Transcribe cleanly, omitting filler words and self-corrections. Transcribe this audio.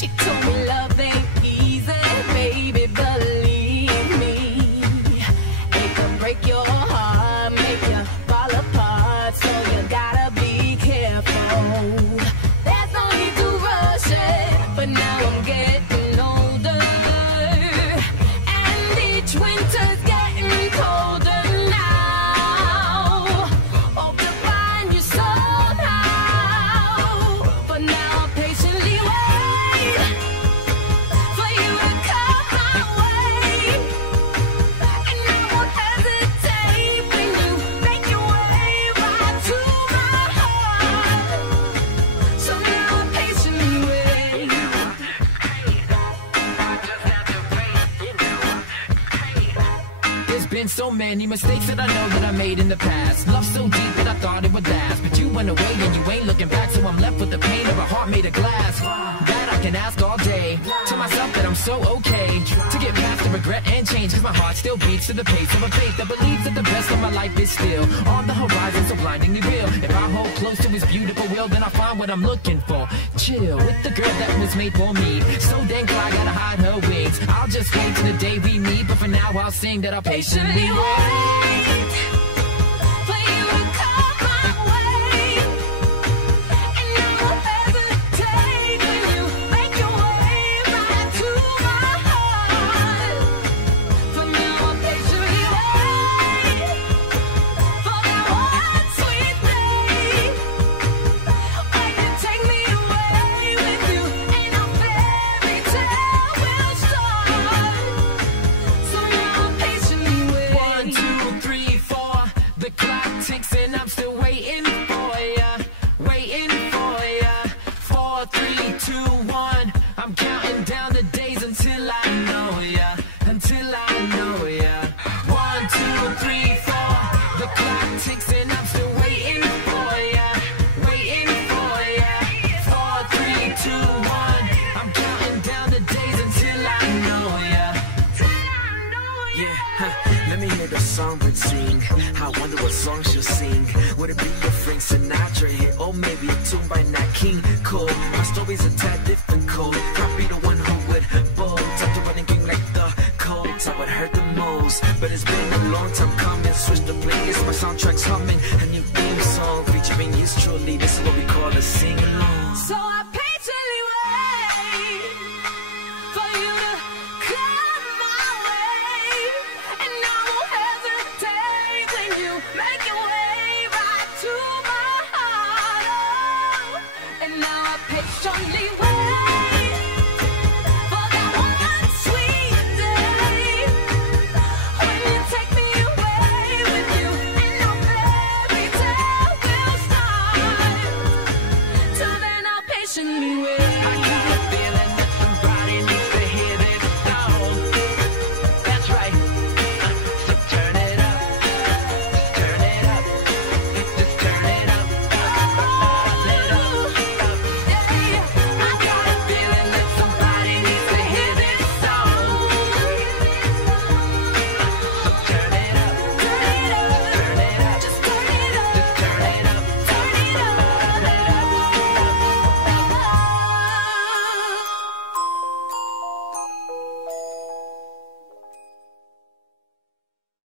She told me love ain't easy, baby, believe me. It can break your heart, make you fall apart, so you gotta be careful. There's no need to rush it, but now I'm getting older, and each winter's getting colder now. Hope to find you somehow, but now I'm patiently wait for you to come my way, and I won't hesitate when you make your way right to my heart. So now I'm patiently wait. There's been so many mistakes that I know that I made in the past. Love so deep that I thought it would last, but you went away and you ain't looking back, so I'm left with the pain of a heart made of glass. That I can ask all day to myself that I'm so okay to get past the regret and change, cause my heart still beats to the pace of a faith that believes that the best of my life is still on the horizon, so blindingly real. If I hold close to his beautiful will, then I'll find what I'm looking for. Chill with the girl that was made for me, so dang fly, gotta hide her wings. I'll just wait till the day we meet, but for now I'll sing that I'll patiently wait For you to come my way, and I won't hesitate when you make your way right to my heart. For now I'm patiently wait for that one sweet day when you take me away with you, and our fairy tale will start. So now I'm patiently wait. 1, 2, 3, 4. The clock ticks and I'm still waiting for ya, waiting for ya. 4, 3, 2, 1. I'm counting down the days until I know ya, until I know ya. 1, 2, 3, 4. The clock ticks and I'm still waiting for ya, waiting for ya. 4, 3, 2, 1. I'm counting down the days until I know ya. Yeah, let me hear the songbird sing. I wonder what song she'll sing. Would it be a Frank Sinatra hit, or maybe a tune by Nat King Cole? My story's a tad difficult. I'll be the one who would bolt after running game like the Colts. I would hurt the most, but it's been a long time coming. Switch the playlist, my soundtrack's humming. A new theme song featuring you truly. This is what we call a sing-along. So I patiently wait for you to come my way, and I won't hesitate when you make your way right to my heart. Oh, and now I patiently wait for that one sweet day when you take me away with you, and our fairy tale will start. Till then I'll patiently wait.